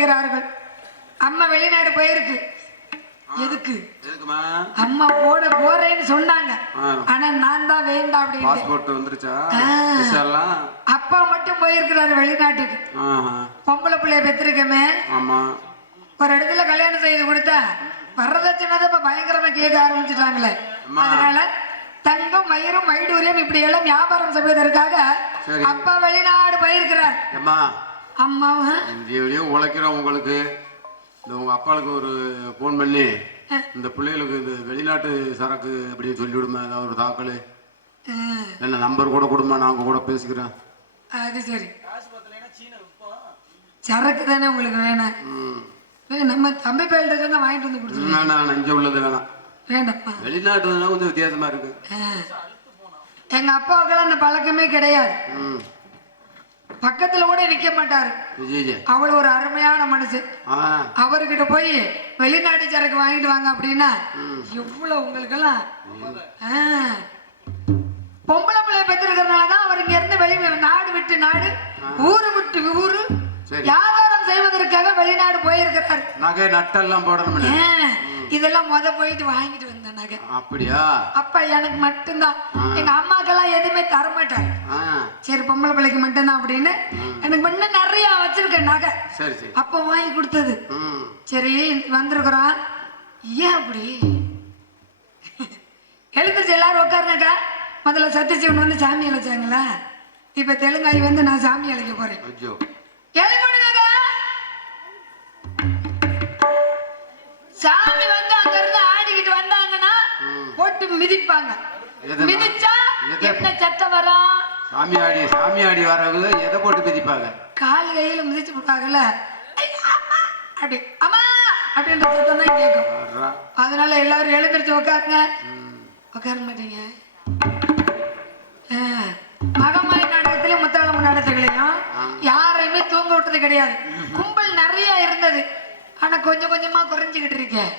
வருகிறார்கள் அம்மா வெளிநாடு போயிருக்கு. எதுக்கு? அம்மா போட போறேன்னு சொன்னாங்க. ஆனா நான் தான் வேண்டாம் அப்படின்னு அப்பா மட்டும் போயிருக்கிறாரு வெளிநாட்டுக்கு. பொம்பளை பிள்ளைய பெற்றிருக்கமே ஆமா. ஒரு இடத்துல கல்யாணம் செய்து கொடுத்தா வரதட்சணை இப்ப பயங்கரமா கேட்க ஆரம்பிச்சுட்டாங்களே. அதனால தங்கம் மயிரும் வைடூரியம் இப்படி எல்லாம் வியாபாரம் செய்வதற்காக. அப்பா வெளிநாடு போயிருக்கிறார். ஏம்மா அம்மாவும் இந்தியாவிலையும் உழைக்கிறோம் உங்களுக்கு. இந்த உங்க அப்பாவுக்கு ஒரு ஃபோன் பண்ணி இந்த பிள்ளைகளுக்கு இந்த வெளிநாட்டு சரக்கு அப்படி சொல்லிவிடுமா ஏதாவது ஒரு தாக்கல்? என்ன நம்பர் கூட கொடுமா நான் உங்க கூட பேசிக்கிறேன் அது சரி. சரக்கு தானே உங்களுக்கு வேணும் நம்ம தம்பி பேல்ட்ட சொன்னா வாங்கிட்டு வந்து கொடுத்துருவோம் வேணாம் இங்கே உள்ளது வேணாம் வேண்டாம்ப்பா வெளிநாட்டு கொஞ்சம் வித்தியாசமா இருக்கு. அஹ். எங்க அப்பாவுக்கெல்லாம் அந்த பழக்கமே கிடையாது. பக்கத்துல கூட நிக்க மாட்டாரு. அவ்வளவு ஒரு அருமையான மனுஷன் அவர்கிட்ட போய் வெளிநாட்டு சரக்கு வாங்கிட்டு வாங்க அப்படின்னா எவ்வளவு உங்களுக்கெல்லாம் ஆ. பொம்பளை பிள்ளைய பெற்றிருக்கிறதுனால தான் அவர் இங்க இருந்து வெளி நாடு விட்டு நாடு ஊரு விட்டு ஊரு. வியாபாரம் செய்வதற்காக வெளிநாடு போயிருக்கிறாரு. நகை நட்டெல்லாம் போடணும் இதெல்லாம் முத போயிட்டு வாங்கிட்டு நகை அப்படியா? அப்பா எனக்கு மட்டும்தான். எங்க அம்மாக்கெல்லாம் எதுவுமே தர மாட்டாரு சரி பொம்பளை பிள்ளைக்கு மட்டும்தான் அப்படின்னு. எனக்கு முன்ன நிறைய வச்சிருக்கேன் நகை. சரி சரி. அப்ப வாங்கி கொடுத்தது. சரி வந்திருக்கிறோம். ஏன் அப்படி? எழுந்திரிச்சு எல்லாரும் உட்காருங்கக்கா. முதல்ல சத்தியசிவன் வந்து சாமி அழைச்சாங்களா? இப்ப தெலுங்காய் வந்து நான் சாமி அழைக்க போறேன். சாமி போட்டு மிதிப்பாங்க? மிதிச்சா? என்ன சத்தம் வரும் சாமியாடி சாமியாடி வரவு எதை போட்டு மிதிப்பாங்க? கால் கையில மிதிச்சு விட்டாங்கல்ல அப்படி அம்மா! அப்படின்ற சத்தம் தான் கேட்கும். அதனால எல்லாரும் எழுந்திரிச்சு உட்காருங்க. உட்கார மாட்டீங்க. மகமாய் நாடகத்திலும் முத்தாளம் நாடகத்திலையும் யாரையுமே தூங்க விட்டது கிடையாது. கும்பல் நிறைய இருந்தது. ஆனா கொஞ்சம் கொஞ்சமா குறைஞ்சுக்கிட்டு இருக்கேன்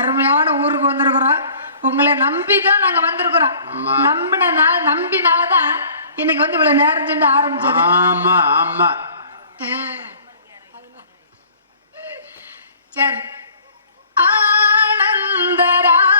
அருமையான ஊருக்கு வந்திருக்கிறோம். உங்களை நம்பி தான் நாங்க வந்திருக்கிறோம். நம்பினால நம்பினாலதான் இன்னைக்கு வந்து இவ்வளவு நேரம் சென்று ஆரம்பிச்சது ஆமா ஆமா. சரி ஆனந்தராகம்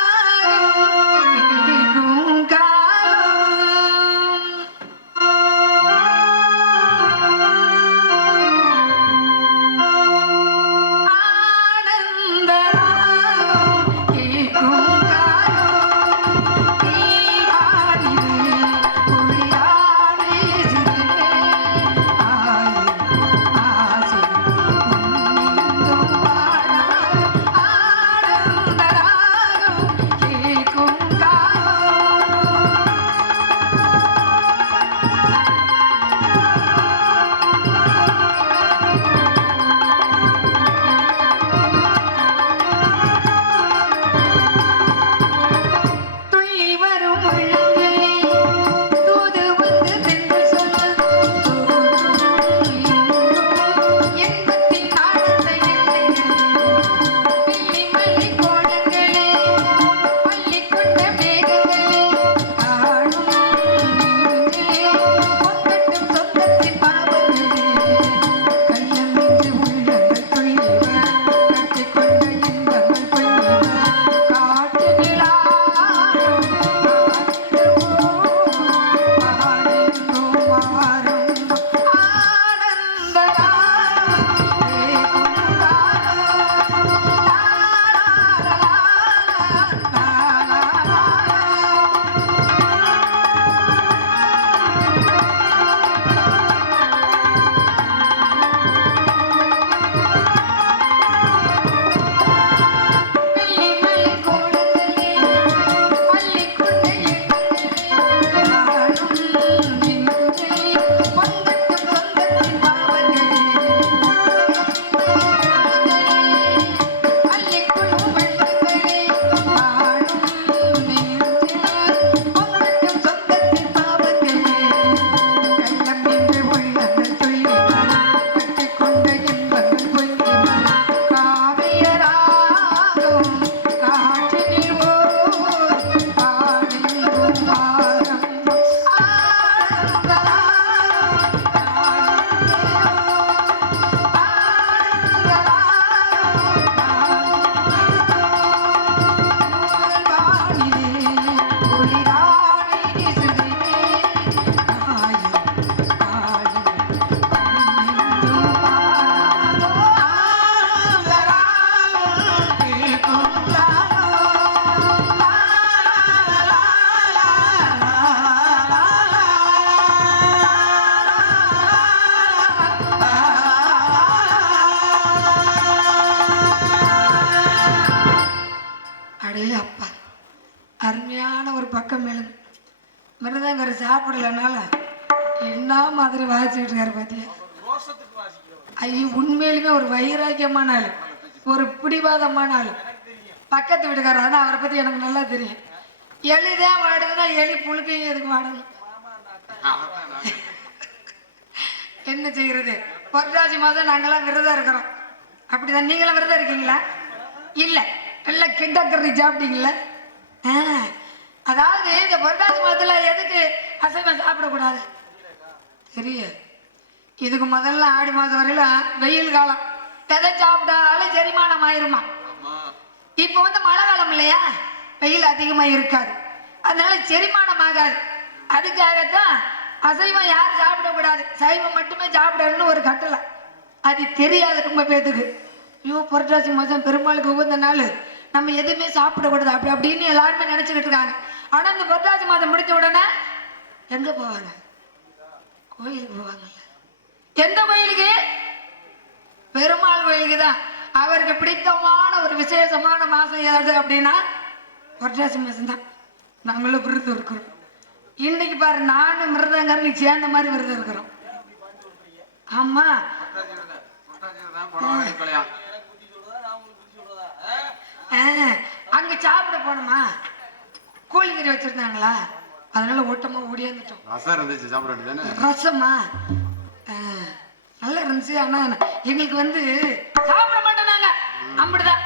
பக்கம் மேலும் மிருதங்கர் சாப்பிடலனால என்ன மாதிரி வாசிச்சுட்டு இருக்காரு பார்த்தியா ஐயோ உண்மையிலுமே ஒரு வைராக்கியமான ஆள். ஒரு பிடிவாதமான ஆள். பக்கத்து வீட்டுக்காரர் ஆனால் அவரை பற்றி எனக்கு நல்லா தெரியும். எலிதான் வாடுதுன்னா எலி புழுக்கையும் எதுக்கு வாடணும் என்ன செய்யறது? புரட்டாசி மாதம் நாங்களாம் விரதம் இருக்கிறோம். அப்படிதான் நீங்களும் விரதம் இருக்கீங்களா? இல்லை. நல்லா கிண்டக்கறி சாப்பிட்டீங்களா? ஆ, அதாவது இந்த புரட்டாசி மாதத்துல எதுக்கு அசைவம் சாப்பிடக்கூடாது? தெரியாது. இதுக்கு முதல்ல ஆடி மாதம் வரையில வெயில் காலம். எதை சாப்பிட்டாலும் செரிமானம் ஆயிருமா? இப்போ வந்து மழை காலம் இல்லையா? வெயில் அதிகமா இருக்காது. அதனால செரிமானம் ஆகாது. அதுக்காகத்தான் அசைவம் யாரும் சாப்பிடக்கூடாது. சைவம் மட்டுமே சாப்பிடணும்னு ஒரு கட்டளை. அது தெரியாது ரொம்ப பேத்துக்கு. ஐயோ புரட்டாசி மாதம் பெருமாளுக்கு உகந்த நாள். நம்ம எதுவுமே சாப்பிடக்கூடாது. அப்படி அப்படின்னு எல்லாருமே நினைச்சுக்கிட்டு இருக்காங்க. ஆனா இந்த புரட்டாசி மாதம் முடிஞ்ச உடனே எங்க போவாங்க? கோயிலுக்கு போவாங்கல்ல. எந்த கோயிலுக்கு? பெருமாள் கோயிலுக்கு தான். அவருக்கு பிடித்தமான ஒரு விசேஷமான மாசம் எது அப்படின்னா புரட்டாசி மாசம் தான். நாங்களும் விருது இருக்கிறோம். இன்னைக்கு பாரு நானும் மிருதங்கரன் சேர்ந்த மாதிரி விருது இருக்கிறோம். ஆமா. ஆ, அங்க சாப்பிட போனோமா கோழிக்கறி வச்சிருந்தாங்களா? அதனால ஓட்டமா ஓடியாந்துட்டோம் ரசம் இருந்துச்சு சாப்பிட வேண்டியதானே ரசமா? நல்லா இருந்துச்சு. ஆனா எங்களுக்கு வந்து சாப்பிட மாட்டோம் நாங்க அப்படிதான்.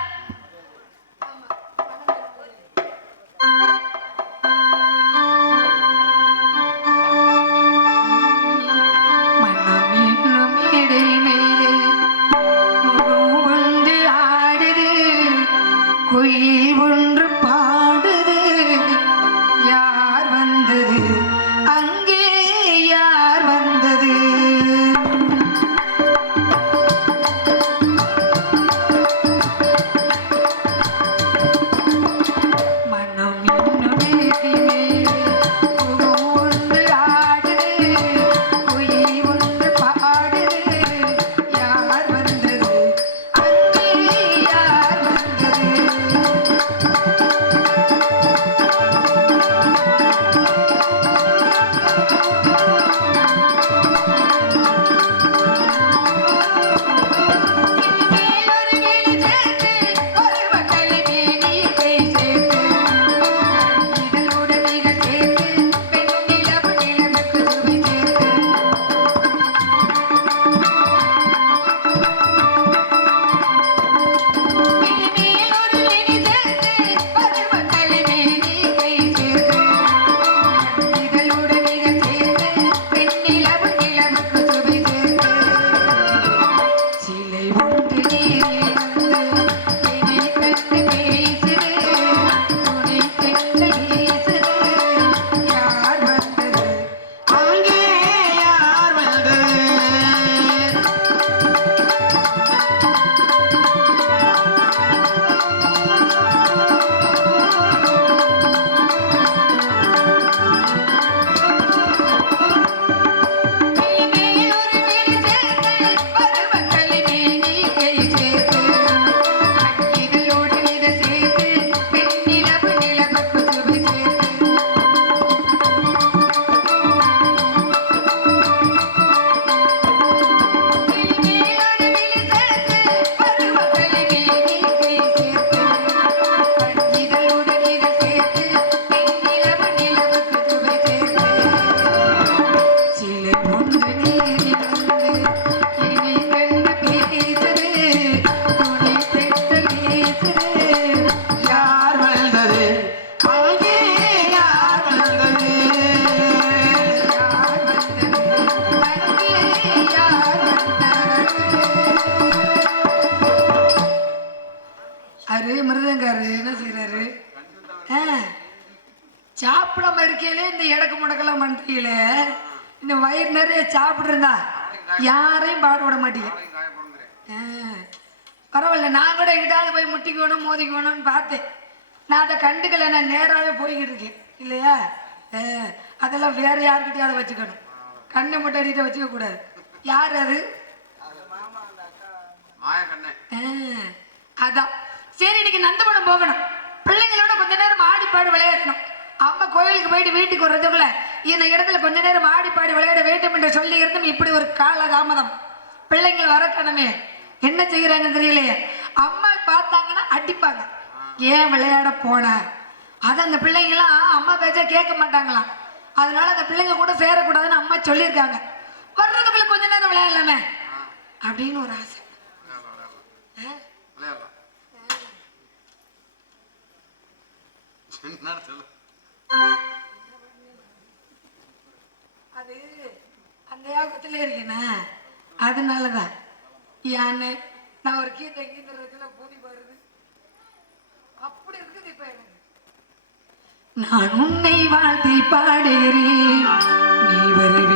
சாப்பிடாம இந்த இடக்கு முடக்கெல்லாம் பண்றீங்களே இந்த வயிறு நிறைய சாப்பிட்டுருந்தா யாரையும் பாடுபட விட மாட்டீங்க. பரவாயில்ல நான் கூட எங்கிட்டாவது போய் முட்டிக்கணும் மோதிக்கணும்னு பார்த்தேன். நான் அதை கண்டுக்கல நான் நேராகவே போய்கிட்டு இருக்கேன் இல்லையா? ஆ, அதெல்லாம் வேற யார்கிட்டயாவது வச்சுக்கணும். கண்ணை மட்டும் அடிக்கிட்ட வச்சுக்க கூடாது. யார் அது? ஆ, அதான். சரி இன்னைக்கு நந்தவனம் போகணும். பிள்ளைங்களோட கொஞ்ச நேரம் ஆடி பாடு விளையாடணும். கோயிலுக்கு போயிட்டு வீட்டுக்கு வர்றதுக்குள்ள இந்த இடத்துல கொஞ்ச நேரம் ஆடி பாடி விளையாட வேண்டும் என்று சொல்லி இருந்தும் இப்படி ஒரு கால தாமதம் பிள்ளைங்கள் வரக்கணுமே என்ன செய்யறாங்க தெரியலையே. அம்மா பார்த்தாங்கன்னா அடிப்பாங்க. ஏன் விளையாட போன? அது அந்த பிள்ளைங்களாம் அம்மா பேச்ச கேட்க மாட்டாங்களாம். அதனால அந்த பிள்ளைங்க கூட சேரக்கூடாதுன்னு அம்மா சொல்லியிருக்காங்க. வர்றதுக்குள்ள கொஞ்ச நேரம் விளையாடலாமே அப்படின்னு ஒரு ஆசை? விளையாடலாம் அது அந்த யோகத்துல இருக்கேனா. அதனாலதான் யானை நான் ஒரு கீதை கீதத்துல பூதி வருது அப்படி இருக்குது இப்ப எனக்கு. நான் உன்னை வாழ்த்தி பாடுகிறேன் நீ வருவே